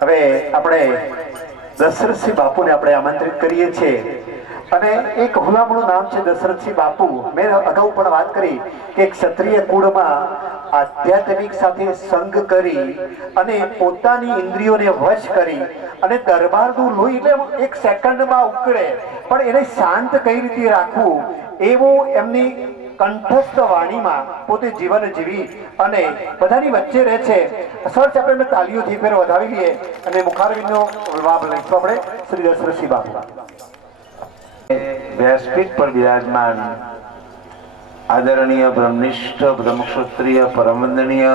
હવે આપણે દશરથસિંહ બાપુને આપણે આમંત્રિત કરીએ છીએ અને એક હુલામણું નામ છે દશરથસિંહ બાપુ. મેં અગાઉ પણ વાત કરી કે ક્ષત્રિય કુળમાં આધ્યાત્મિક સાથે સંગ કરી અને પોતાની ઇન્દ્રિયોને વશ કરી અને દરબારનું લોહી એટલે એક સેકન્ડમાં ઉકળે પણ એને શાંત કઈ રીતે રાખવું એવું એમની કંઠસ્થ વાણીમાં પોતે જીવન જીવી અને બધાની વચ્ચે રહે છે. સર્ચ આપણે તાલીઓથી ફેર વધાવી લઈએ અને મુખારવિંદનો લાભ લઈશું આપણે શ્રી દશરથસિંહ બાપુ. વ્યાસપીઠ પર બિરાજમાન આદરણીય બ્રહ્મનિષ્ઠ બ્રહ્મક્ષત્રિય પરમવંદનીય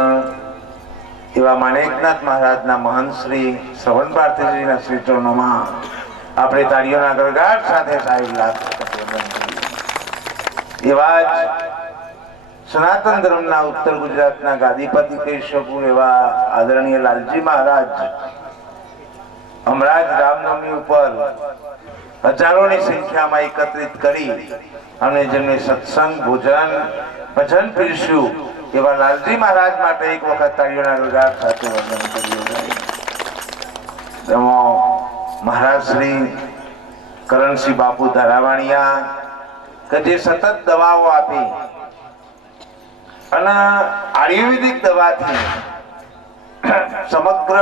એવા માણેકનાથ મહારાજના મહંત શ્રી શ્રવણ ભારતીજીના શ્રી ચરણોમાં આપણે તાળીઓના ગળગાટ સાથે સાહેબ લાખ એવા જ સનાતન ધર્મના ઉત્તર ગુજરાતના ગાદીપતિ કહી શકું એવા આદરણીય લાલજી મહારાજ હમણાં જ રામનવમી ઉપર હજારોની સંખ્યામાં એકત્રિત કરી અને જેમને સત્સંગ ભોજન ભજન પીરસ્યું એવા લાલજી મહારાજ માટે એક વખત તાળીઓના ગળગાટ સાથે વંદન કર્યું. મહારાજ શ્રી કરણસિંહ બાપુ ધારાવાણીયા કે જે સતત દવાઓ આપી અને આયુર્વેદિક દવાથી સમગ્ર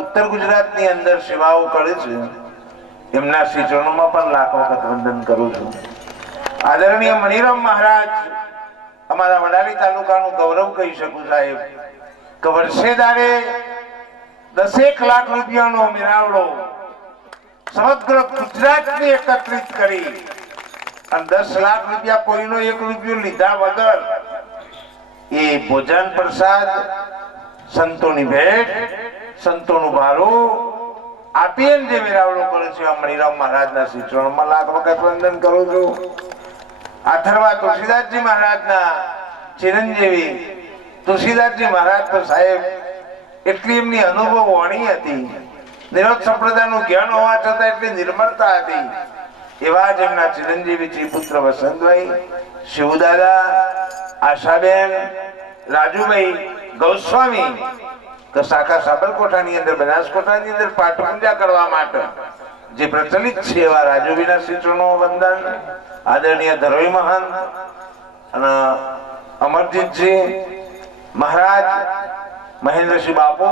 ઉત્તર ગુજરાતની અંદર સેવાઓ કરે છે, એમના શ્રી ચરણોમાં પણ લાખ વખત વંદન કરું છું. આદરણીય મણિરામ મહારાજ અમારા વડાલી તાલુકાનું ગૌરવ કહી શકું સાહેબ કે વર્ષે દાડે 10 લાખ રૂપિયાનો મેળાવડો સમગ્ર ગુજરાતને એકત્રિત કરી અને 10 લાખ રૂપિયા કોઈનો 1 રૂપિયો લીધા વગર એ ભોજન પ્રસાદ સંતોની ભેટ સંતોનું ભારું આપીને જે મેળાવડો કરે છે મણિરામ મહારાજના શ્રી ચરણોમાં લાખ વખત વંદન કરું છું. આથરવા તુલસીદાસજી મહારાજના ચિરંજીવી તુલસીદાસજી મહારાજ તો સાહેબ એટલી એમની અનુભવ વાણી હતી, નિરોધ સંપ્રદાયનું જ્ઞાન હોવા છતાં એટલી નિર્મળતા હતી. એવા જ એમના ચિરંજીવી શ્રી પુત્ર વસંતભાઈ, શિવદાદા, આશાબેન, રાજુભાઈ ગૌસ્વામી કે શાખા સાબરકોઠાની અંદર બનાસકોઠાની અંદર પાઠ પૂજા કરવા માટે જે પ્રચલિત છે એવા રાજુભાઈના શ્રી ચરણો વંદન. આદરણીય ધરોઈ મહંત અને અમરજીતજી મહારાજ, મહેન્દ્રસિંહ બાપુ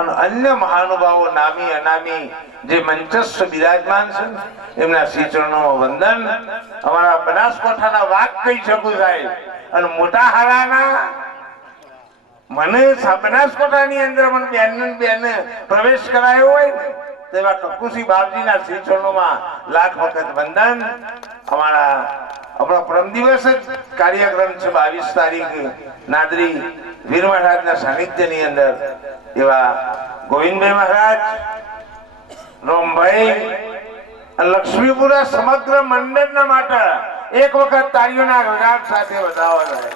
અને અન્ય મહાનુભાવો નામી અનામી જે મંચસ્થ બિરાજમાન છે એમના શ્રી ચરણોમાં વંદન. અમારા બનાસકોઠાના વાઘ કહી શકું સાહેબ અને મોટા હારાના મને બનાસકોઠાની અંદર મને બેન પ્રવેશ કરાયો હોય ને તેવા કપુસી બાપજીના શ્રી ચરણોમાં લાખ વખત વંદન. અમારા હમણાં પરમ દિવસ જ કાર્યક્રમ છે 22 તારીખે નાદરી વીર મહારાજના સાનિધ્યની અંદર એવા ગોવિંદભાઈ મહારાજ, રોમભાઈ, લક્ષ્મીપુરા સમગ્ર મંડળના માટે એક વખત તાળીઓના ગળગાટ સાથે વધાવો થાય.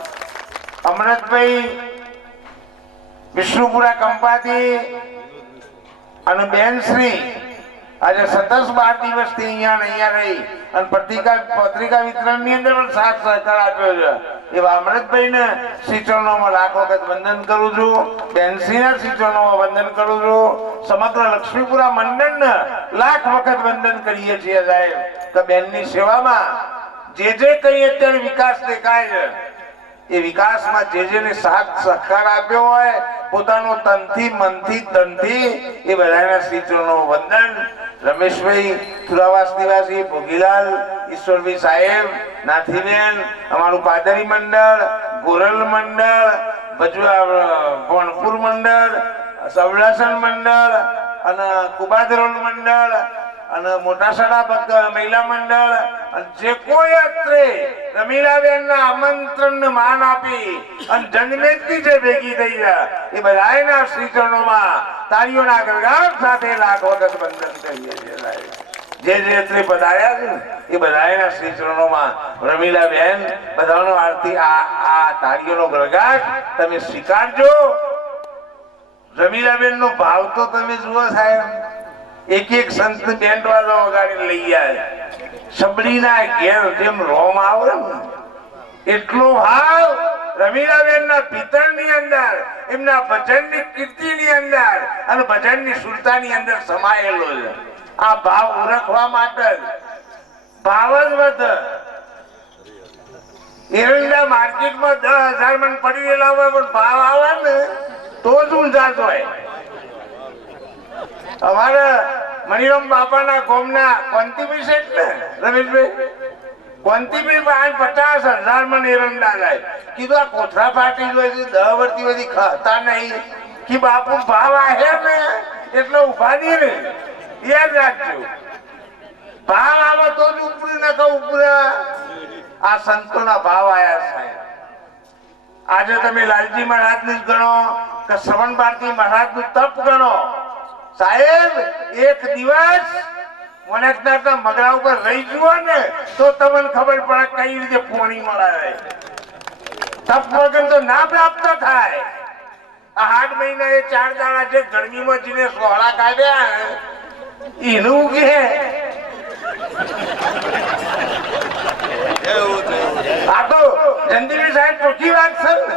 અમરતભાઈ વિષ્ણુપુરા કંપાતી અને બેનશ્રી આજે 12 દિવસથી અહીંયા રહી અને પત્રિકા વિતરણની અંદર પણ સાથ સહકાર આપ્યો છે એવા અમૃતભાઈને શ્રી ચરણોમાં લાખ વખત વંદન કરું છું. બેનશ્રીના શ્રી ચરણોમાં વંદન કરું છું. સમગ્ર લક્ષ્મીપુરા મંડળને લાખ વખત વંદન કરીએ છીએ સાહેબ કે બેનની સેવામાં જે કઈ અત્યારે વિકાસ દેખાય છે એ વિકાસમાં જેને સાથ સહકાર આપ્યો હોય પોતાનો તનથી મનથી ધનથી એ બધાના શ્રી ચરણો વંદન. રમેશભાઈ સુરાવાસ નિવાસી, ભોગીલાલ, ઈશ્વરભાઈ સાહેબ, નાથીબેન, અમારું પાદરી મંડળ, ગોરલ મંડળ, ભણપુર મંડળ, સવડાસન મંડળ અને કુબાદરોલ મંડળ અને મોટાસડા મહિલા મંડળ જે કોઈ અત્રે રમીલાબેનના આમંત્રણને માન આપી અને જન્મેથી જે ભેગી થઈ છે એ બધાના શ્રી ચરણોમાં તાળીઓના ગળગાટ સાથે લાખ વખત વંદન કરીએ છીએ. જે અત્રે પધાર્યા છે એ બધાના શ્રી ચરણોમાં રમીલાબેન બધાનો આરતી આ તાળીઓનો ગળગાટ તમે સ્વીકારજો. રમીલાબેન નો ભાવ તો તમે જુઓ સાહેબ, એક સંત બેન્ડ વાળો વગાડી લઈ જાય સબડીના ઘેર જેમ રોમ આવે ને એટલો ભાવ રમીલાબેનના ભીતરની અંદર, એમના ભજનની કીર્તિની અંદર અને ભજનની સુરતાની અંદર સમાયેલો છે. આ ભાવ ઓળખવા માટે ભાવ જ વધે. એરંડા માર્કેટમાં 10,000 મણ પડી રહેલા હોય પણ ભાવ આવે ને તો જ ઊંઝા હોય. અમારા મણિરામ બાપાના ગોમના કોંતીભાઈ છે ને રમેશભાઈ, કોંતીભાઈ 50,000 મણ એરંડા જાય. કીધું આ કોથળા ફાટી હોય છે 10 વર્ષથી બધી ખાતા નહીં કે બાપુ ભાવ આવે ને એટલે ઉભા નહીં ને, યાદ રાખજો. ભાવ આવે તો જ ઉપરી ન કહું ઉપરા. આ સંતોના ભાવ આયા સાહેબ. આજે તમે લાલજી મહારાજનું ગણો કે શ્રવણ ભારતી મહારાજનું તપ ગણો સાહેબ. એક દિવસ મનકના મગરા ઉપર રહી જુઓ ને તો તમને ખબર પડે કઈ રીતે પોણી મળે. તપ વગર તો ના પ્રાપ્ત થાય. આ 8 મહિના એ 4 દાડા છે ગરમીમાં જીને સોળા કાઢ્યા એનું કે આ તો જંદીવી સાહેબ ચોખ્ખી વાત છે ને.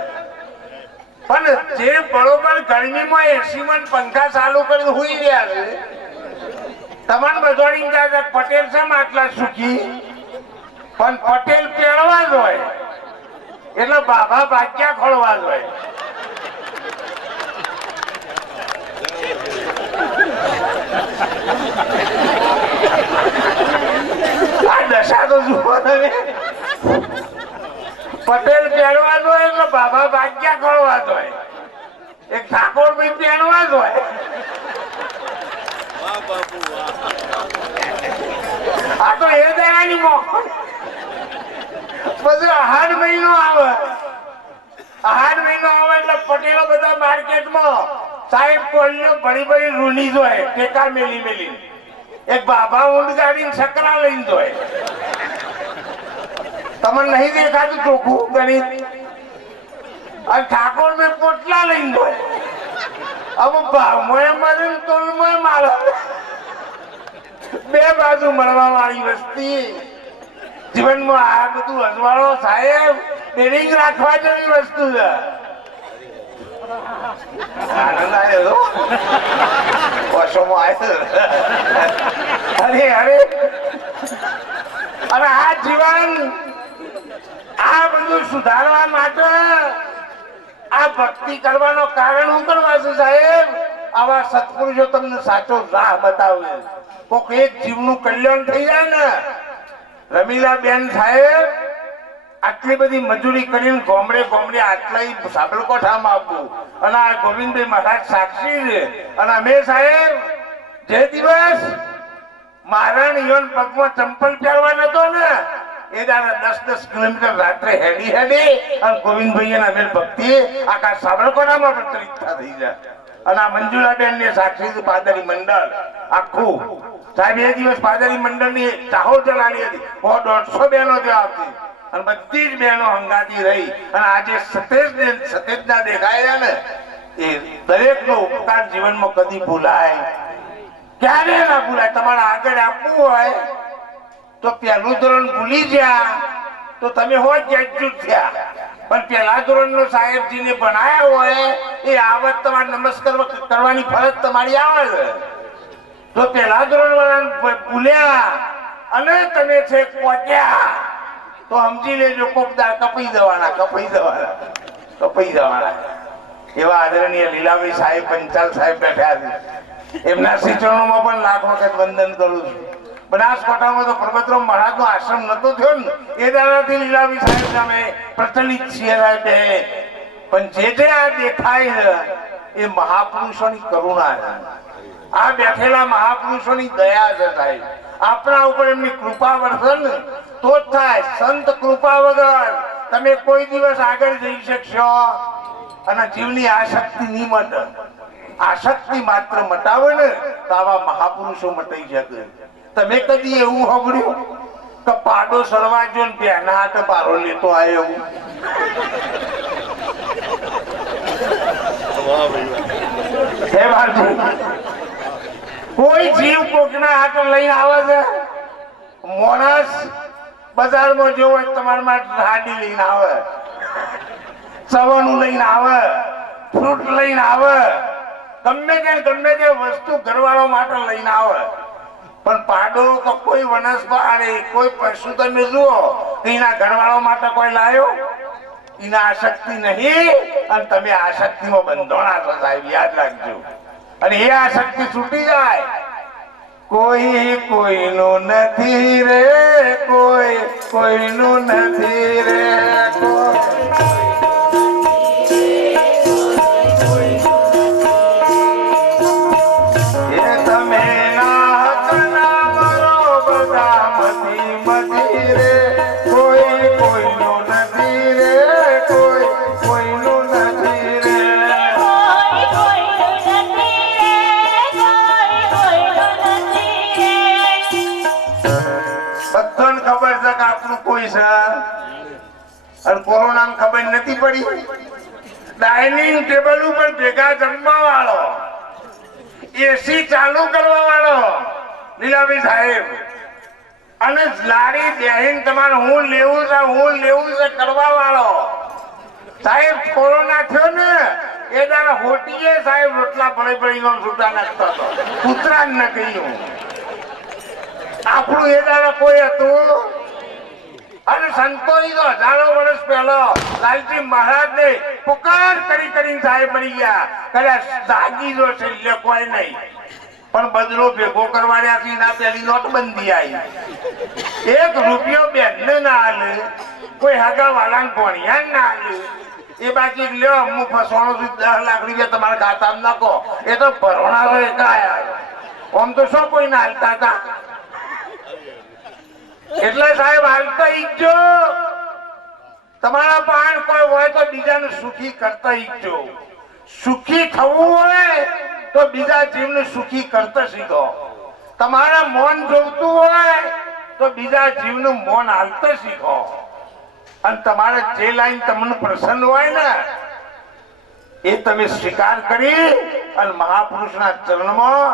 પણ જે બરોબર ગરમીમાં 80 મણ પંખા ચાલુ કરીને હુઈ રહ્યા છે, તમારે બજોડી જાય પટેલ છે આટલા સુખી, પણ પટેલ પહેરવા જ હોય એટલે બાબા ભાગ્યા ખોળવા જ હોય. આ દશા તો જુઓ તમે. પટેલ પહેરવા જ હોય એટલે બાબા ભાગ્યા ખોળવા જ હોય. એક ઠાકોર ભાઈ પહેરવા જ હોય. આ તો એ દયાની મોકલ. પછી 8 મહિનો આવે. 8 મહિનો આવે એટલે પટેલો બધા માર્કેટમાં સાહેબ કોળીઓ ભરી ભરી રૂની જોય ટેકા મેલી મેલી. એક બાબા ઊંટ ગાડીને સકરા લઈને જોય. તમને નહીં દેખાતું ચોખ્ખું ગણિત? અને ઠાકોર ને પોટલા લઈને જોય. અમુક ભાવમાં મારે તોલમાં મારે. બે બાજુ મળવા વાળી વસ્તી. જીવનમાં આ બધું અજવાળો સાહેબ ડેરિંગ રાખવા જેવી વસ્તુ છે. આનંદ આવ્યો વર્ષોમાં આવ્યો. અરે અરે અને આ જીવન આ બધું સુધારવા માટે આ ભક્તિ કરવાનો કારણ હું કરવા છું સાહેબ? આવા સત્પુરુષો તમને સાચો રાહ બતાવે. કોક એક જીવનું કલ્યાણ થઈ જાય ને. રમીલાબેન સાહેબ આટલી બધી મજૂરી કરીને ગોમડે ગોમડે આટલા સાબરકોઠામાં આપવું અને આ ગોવિંદભાઈ મહારાજ સાક્ષી છે. અને અમે સાહેબ જે દિવસ મારા ઈવન પગમાં ચંપલ પહેરવા નતો ને એ દાડા 10-10 કિલોમીટર રાત્રે હેડી હેડી અને ગોવિંદભાઈ અમે ભક્તિ આખા સાબરકોઠામાં પ્રચલિત થઈ જાય. અને આ મંજુલાબેન ને સાક્ષી પાદરી મંડળ આખું સાહેબ એ દિવસ પાદરી મંડળ ની ચાહો ચલાવી હતી. 150 બહેનો ત્યાં આવતી અને બધી જ બહેનો હંગાતી રહી. અને આજે સતેજ ના દેખાય ને એ દરેક નો ઉપકાર જીવનમાં કદી ભૂલાય ક્યારે ના ભૂલાય. તમારે આગળ આપવું હોય તો પહેલું ધોરણ ભૂલી ગયા તો તમે હોય ગ્રેજ્યુએટ થયા. પણ પહેલા ધોરણ નો સાહેબજીને ભણાયા હોય એ આવત તમારે નમસ્કાર કરવાની ફરજ તમારી આવે તો પહેલા ધોરણ વાળાને ભૂલ્યા અને તમે છે પહોંચ્યા તો સમજી લેજો કોકદાર કપાઈ જવાના. એવા આદરણીય લીલાભાઈ સાહેબ પંચાલ સાહેબ બેઠા છે. એમના શિક્ષણોમાં પણ લાખ વખત વંદન કરું છું. બનાસકાંઠામાં તો પરબતરામ મહારાજનો આશ્રમ નતો થયો ને એ દાડાથી લીલાભાઈ સાહેબ અમે પ્રચલિત છીએ સાહેબ. પણ જે આ દેખાય છે એ મહાપુરુષોની કરુણા છે. આ બેઠેલા મહાપુરુષોની દયા છે સાહેબ. આપણા ઉપર એમની કૃપા વરસે ને તો જ થાય. સંત કૃપા વગર તમે કોઈ દિવસ આગળ જઈ શકશો. અને જીવની આસક્તિ નહીં મટે. આસક્તિ માત્ર મટાવે ને તો આવા મહાપુરુષો મટાઈ શકે. તમે કદી એવું સાંભળ્યું કે પાડો સરવા જો ને બેના હાથે પારો લેતો આવ્યો? કોઈ જીવ કોકના હાથે લઈને આવે છે? માણસ બજારમાં જોવો તમારા માટે હાડી લઈને આવે સવાનું લઈને આવે, ફ્રૂટ લઈને આવે, ગમે તે વસ્તુ ઘરવાળો માટે લઈને આવે, પણ પાડો તો કોઈ વનસ્પતિ કોઈ પશુ તમે જુઓ એના ઘરવાળો માટે કોઈ લાયો? એના આસક્તિ નહીં, અને તમે આસક્તિમાં બંધોણા છો સાહેબ, યાદ રાખજો. અને એ આસક્તિ છૂટી જાય, કોઈ કોઈનું નથી રે, કોઈ કોઈનું નથી રે, એ તમે ના હક ના મારો બધા મથી મથી રે, કોઈ કોઈનું નથી રે, કોઈ કોઈનું નથી રે. બધાને ખબર છે કે આપણું કોઈ છે, અને કોરોના ખબર નથી પડી. ડાઇનિંગ ટેબલ ઉપર ભેગા જમવા વાળો, એસી ચાલુ કરવા વાળો લીલાભાઈ સાહેબ, અને લારી બેહીન તમારે હું લેવું છે કરવા વાળો સાહેબ. કોરોના થયો ને એ દાડા હોટીએ સાહેબ રોટલા ભળી નો છૂટા નાખતો હતો, કૂતરા જ ન કહ્યું. આપણું એ દાડા કોઈ હતું? અને સંતોષી તો હજારો વર્ષ પહેલો લાલજી મહારાજ ને પુકાર કરીને સાહેબ મળી ગયા. કદાચ જાગી જો છે કોઈ નહીં, પણ બદલો ભેગો કરવાના છે. ના પેલી નોટબંધી આવી, 1 રૂપિયો બેનને ના હાલે, કોઈ હગા વાળાને ભણ્યા ના હાલે. એ બાકી લ્યો હું ફસવાનો છું 10 લાખ રૂપિયા તમારા ખાતામાં નાખો, એ તો ભરવાના આમ તો શું કોઈ ના હાલતા હતા? એટલે સાહેબ હાલતા ઈજો, તમારા પાન કોઈ હોય તો બીજાને સુખી કરતા ઈજો. સુખી થવું હોય તો બીજા જીવને સુખી કરતા શીખો. તમારા મૌન જોવતું હોય તો બીજા જીવનું મૌન હાલતા શીખો. અને તમારે જે લાઈન તમને પ્રસન્ન હોય ને એ તમે સ્વીકાર કરી અને મહાપુરુષના ચરણમાં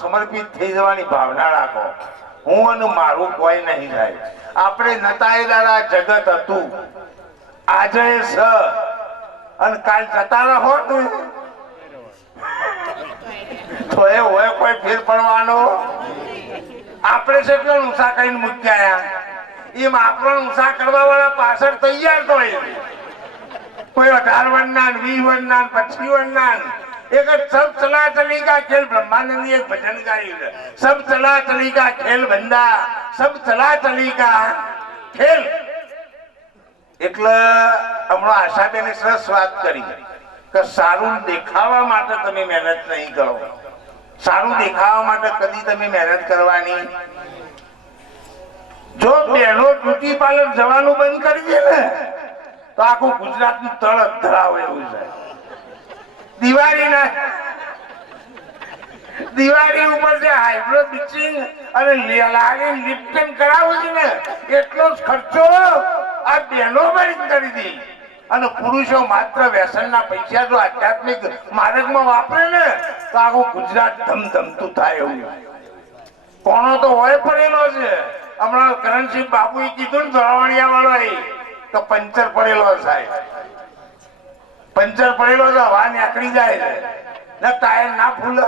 સમર્પિત થઈ જવાની ભાવના રાખો. હું અને મારું કોઈ નહીં થાય. આપણે નતાએ દાદા જગત હતું, આજે સ અને કાલ જતા રહો ને તો એ હોય કોઈ ફેર પડવાનો? આપણે કેટલો ઊંચા કરીને મૂક્યા, એમ આપણો ઊંચા કરવા વાળા પાછળ તૈયાર તો કોઈ 18 વર્ષના 20 વર્ષના 25 વર્ષના. एक सब चला चली का खेल, ब्रह्मानंद ने एक भजन गाई, सब चला चली का खेल बंदा, सब चला चली का खेल. એટલે હમણાં આશાબેને સરસ વાત કરી કે સારું દેખાવા માટે તમે મહેનત નહીં કરો. સારું દેખાવા માટે કદી તમે મહેનત કરવાની? જો બહેનો બ્યુટી પાર્લર જવાનું બંધ કરી દે ને તો આખું ગુજરાતનું તળક ધરાવે એવું છે. દિવાળી ઉપર જે હાઇડ્રો બ્લીચિંગ અને લાગી લિપ્ટન કરાવું છે ને એટલો જ ખર્ચો આ બહેનો બંધ કરી દી. અને પુરુષો માત્ર વ્યસનના પૈસા જો આધ્યાત્મિક માર્ગમાં વાપરે ને તો આખું ગુજરાત ધમધમતું થાય એવું. કોણો તો હોય પડેલો છે. હમણાં કરણસિંહ બાપુએ કીધું ને ધોળવણિયા વાળો તો પંચર પડેલો સાહેબ, પંચર પડેલો તો હવા નીકળી જાય છે ને ટાયર ના ફૂલે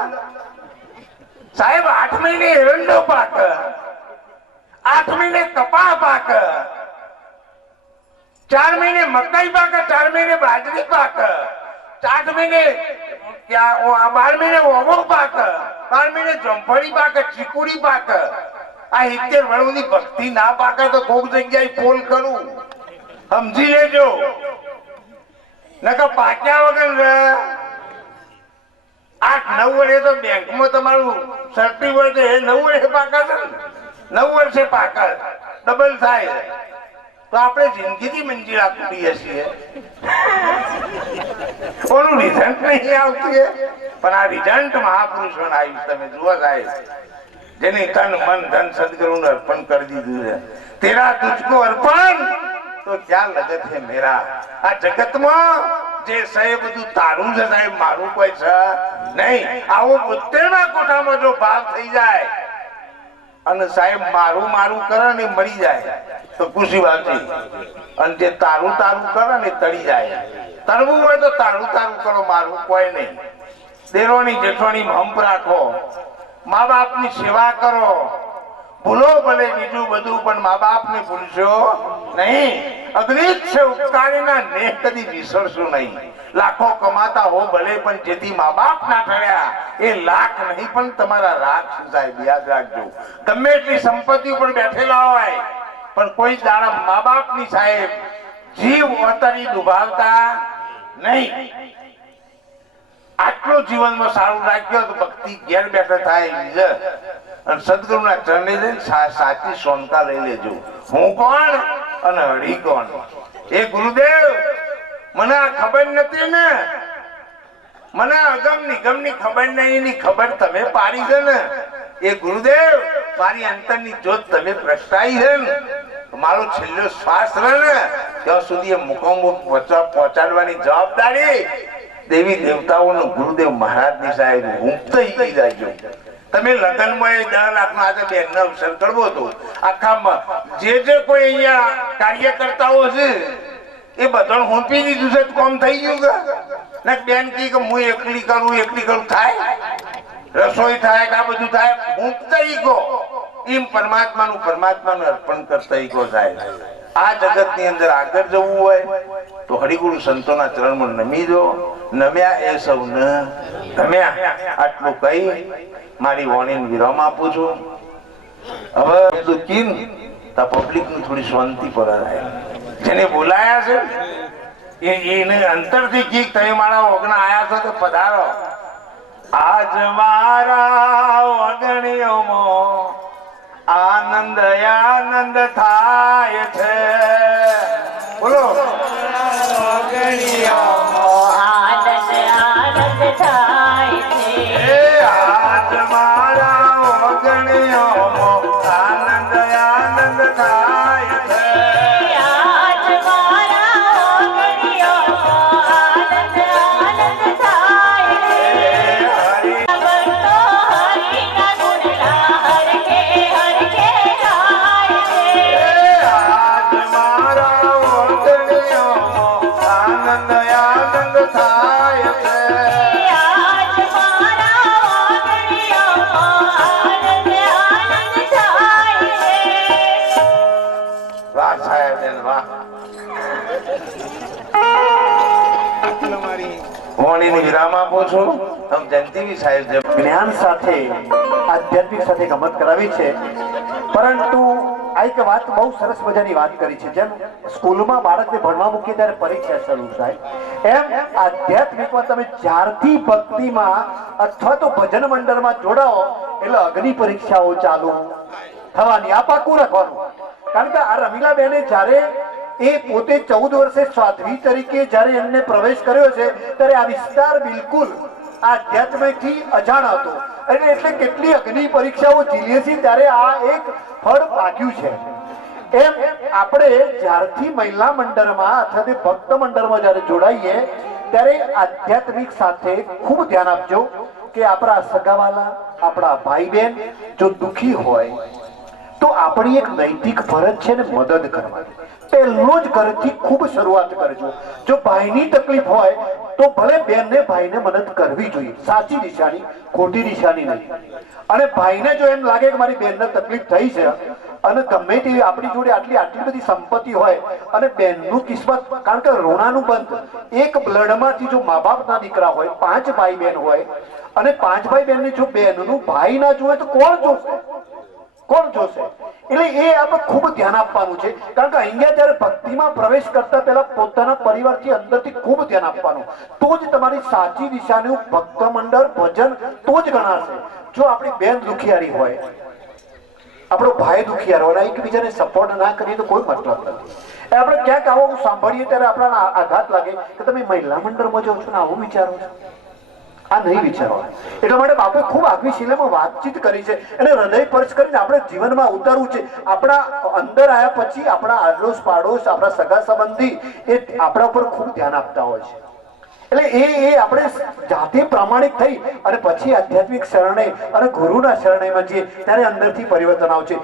સાહેબ. 8 મહિને એરંડો પાક, 8 મહિને કપા પાક, 4 મહિને મકાઈ પાક, 4 મહિને બાજરી પાક, 8 મહિને 12 મહિને ઓવો પાક, 12 મહિને જમફળી પાક, ચીકુડી પાક. આ 70 વર્ષની ભક્તિ ના પાકે તો કોક જગ્યાએ પોલ કરું, સમજી લેજો. નકર પાક્યા વગર 8-9 વર્ષે તો બેંકમાં તમારું સર્ટિફિકેટ એ 9 વર્ષે પાકા છે, 9 વર્ષે પાકા ડબલ થાય તો આપણે જિંદગીથી મંજીરા કૂટીએ છીએ. કોનું રિઝલ્ટ નહીં આવતી, પણ આ રિઝલ્ટ મહાપુરુષોને આવ્યું. તમે જુઓ સાહેબ, જેની તન મન ધન સદગુરુને અર્પણ કરી દીધું છે. તેરા તુજકો અર્પણ તો ક્યાં લગત છે મેરા. આ જગતમાં જે છે બધું તારું છે સાહેબ, મારું કોઈ છે નહીં. આવું 72માં કોઠામાં જો ભાવ થઈ જાય અને સાહેબ મારું મારું કરે ને મરી જાય તો ખુશી વાંચી, અને જે તારું તારું કરે ને તળી જાય. તળવું હોય તો તારું તારું કરો, મારું કોઈ નહીં. દેરોની જેઠોની હંપ રાખો, મા બાપની સેવા કરો, ભૂલો ભલે બીજું બધું પણ મા બાપને ભૂલશો નહીં. અગ્નિત છે ઉપકારીના નેહ કદી વિસરશો નહીં. લાખો કમાતા હો ભલે પણ જેથી મા બાપ ના ઠર્યા એ લાખ નહીં પણ તમારા રાખ સાહેબ યાદ રાખજો. ગમે એટલી સંપત્તિ ઉપર બેઠેલા હોય પણ કોઈ દાડા મા બાપની સાહેબ જીવ વતરી દુભાવતા નહીં. આટલું જીવનમાં સારું રાખ્યો તો ભક્તિ ઘેર બેઠા થાય. અને સદગુરુના ચરણે લઈને સાચી સોનકા લઈ લેજો. હું કોણ અને હરી કોણ? એ ગુરુદેવ મને આ ખબર નથી ને, મને અગમ નિગમની ખબર નહીં, એની ખબર તમે પાડી છે ને. એ ગુરુદેવ મારી અંતરની જ્યોત તમે પ્રગટાઈ છે ને, મારો છેલ્લો શ્વાસ રહે ને ત્યાં સુધી એ મુકામ પહોંચાડવાની જવાબદારી દેવી દેવતાઓનો ગુરુદેવ મહારાજની સાહેબ મુક્ત થઈ જાય. તમે લગ્નમાં 10 લાખનો આજે બેનનો અવસર કરવો હતો, આખા જે કોઈ અહીંયા કાર્યકર્તાઓ છે એ બધાને હોંપી દીધું છે, કામ થઈ ગયું ને. બેન કી કે હું એકલી કરું થાય, રસોઈ થાય કે આ બધું થાય, મુક્ત ઈગો એમ પરમાત્માનું અર્પણ કરતા ઈગો થાય. આ જગત ની અંદર આગળ જવું હોય તો હરિગુરુ સંતોના ચરણમાં નમી જો. નમ્યા એ સૌને ગમ્યા. આટલું કહી મારી વાણીને વિરામ આપું છું. હવે દુઃખી પબ્લિક ની થોડી શાંતિ પરાય. જેને બોલાયા છે એને અંતરથી કીક તમે મારા ઓગણા આયા છો તો પધારો. આજ મારા વગણીઓમાં આનંદ આનંદ થાય છે. બોલો આનંદ આનંદ થાય છે. આજ મારા વગણીઓમાં આનંદ આનંદ થાય છે. આજ મારા ઓગણીઓમાં આનંદ આનંદ થાય છે. ભક્તો હરિના ગુણના હરખે હરખે ગાય છે. આજ મારા વગણીઓમાં આનંદ આનંદ થાય છે. આજ મારા ઓગણીઓમાં આનંદ આનંદ થાય છે. વાહ સાહેબ બેન વાહ. વાણીને વિરામ આપું છું. તમે જયંતિવી સાહેબ જે જ્ઞાન સાથે આધ્યાત્મિક સાથે ગમત કરાવી છે, પરંતુ આ એક વાત બહુ સરસ મજાની વાત કરી છે. જેમ સ્કૂલમાં બાળકને ભણવા મૂકીએ ત્યારે પરીક્ષા શરૂ થાય, એમ આધ્યાત્મિકમાં તમે જ્યારથી ભક્તિમાં અથવા તો ભજન મંડળમાં જોડાઓ એટલે અગ્નિ પરીક્ષાઓ ચાલુ થવાની. આ પાકું રાખવાનું. કારણ કે આ રમીલાબેને જ્યારે એ પોતે 14 વર્ષે સાધ્વી તરીકે જ્યારે એમને પ્રવેશ કર્યો છે ત્યારે આ વિસ્તાર બિલકુલ આધ્યાત્મથી અજાણ હતો. એટલે કેટલી અગ્નિ પરીક્ષાઓ ઝીલીએ છીએ ત્યારે આ એક ફળ પાક્યું છે. એમ આપણે જ્યારથી મહિલા મંડળમાં અથવા તે ભક્ત મંડળમાં જ્યારે જોડાઈએ ત્યારે આધ્યાત્મિક સાથે ખૂબ ધ્યાન આપજો કે આપણા સગાવાલા, આપણા ભાઈ બહેન જો દુખી હોય તો આપણી એક નૈતિક ફરજ છે ને મદદ કરવાની. પહેલો જ ઘરથી ખૂબ શરૂઆત કરજો. જો ભાઈની તકલીફ હોય તો ભલે બેનને ભાઈને મદદ કરવી જોઈએ, સાચી દિશાની, ખોટી દિશાની નહીં. અને ભાઈને જો એમ લાગે કે મારી બેનને તકલીફ થઈ છે અને ગમે તેવી આપણી જોડે આટલી બધી સંપત્તિ હોય અને બેનનું કિસ્મત, કારણ કે રોણાનું બંધ એક બ્લડમાંથી જો મા બાપના દીકરા હોય, 5 ભાઈ બહેન હોય અને 5 ભાઈ બહેનને જો બેનનું ભાઈ ના જોવે તો કોણ જોશે? કોણ જોશે? એટલે એ આપણે ખૂબ ધ્યાન આપવાનું છે. કારણ કે અહીંયા જયારે ભક્તિમાં પ્રવેશ કરતા પહેલા પોતાના પરિવારથી અંદરથી ખૂબ ધ્યાન આપવાનું. તો જ તમારી સાચી દિશાનું ભક્ત મંડળ ભજન તો જ ગણાશે. જો આપણી બેન દુખિયારી હોય, આપણો ભાઈ દુખિયાર હોય, એકબીજાને સપોર્ટ ના કરીએ તો કોઈ મતલબ નથી. આપણે ક્યાંક આવું સાંભળીએ ત્યારે આપણને આઘાત લાગે કે તમે મહિલા મંડળમાં જાઓ છો ને આવું વિચારો છો. આ નહીં વિચારવાનું. એટલા માટે બાપુએ ખૂબ આગવી શિલામાં વાતચીત કરી છે અને હૃદય સ્પર્શ કરીને આપણે જીવનમાં ઉતારવું છે. આપણા અંદર આવ્યા પછી આપણા આડોશ પાડોશ, આપણા સગા સંબંધી એ આપણા ઉપર ખૂબ ધ્યાન આપતા હોય છે. એટલે એ આપણે જાતે પ્રામાણિક થઈ અને પછી આધ્યાત્મિક શરણે અને ગુરુના શરણેમાં જઈએ ત્યારે અંદરથી પરિવર્તન આવશે.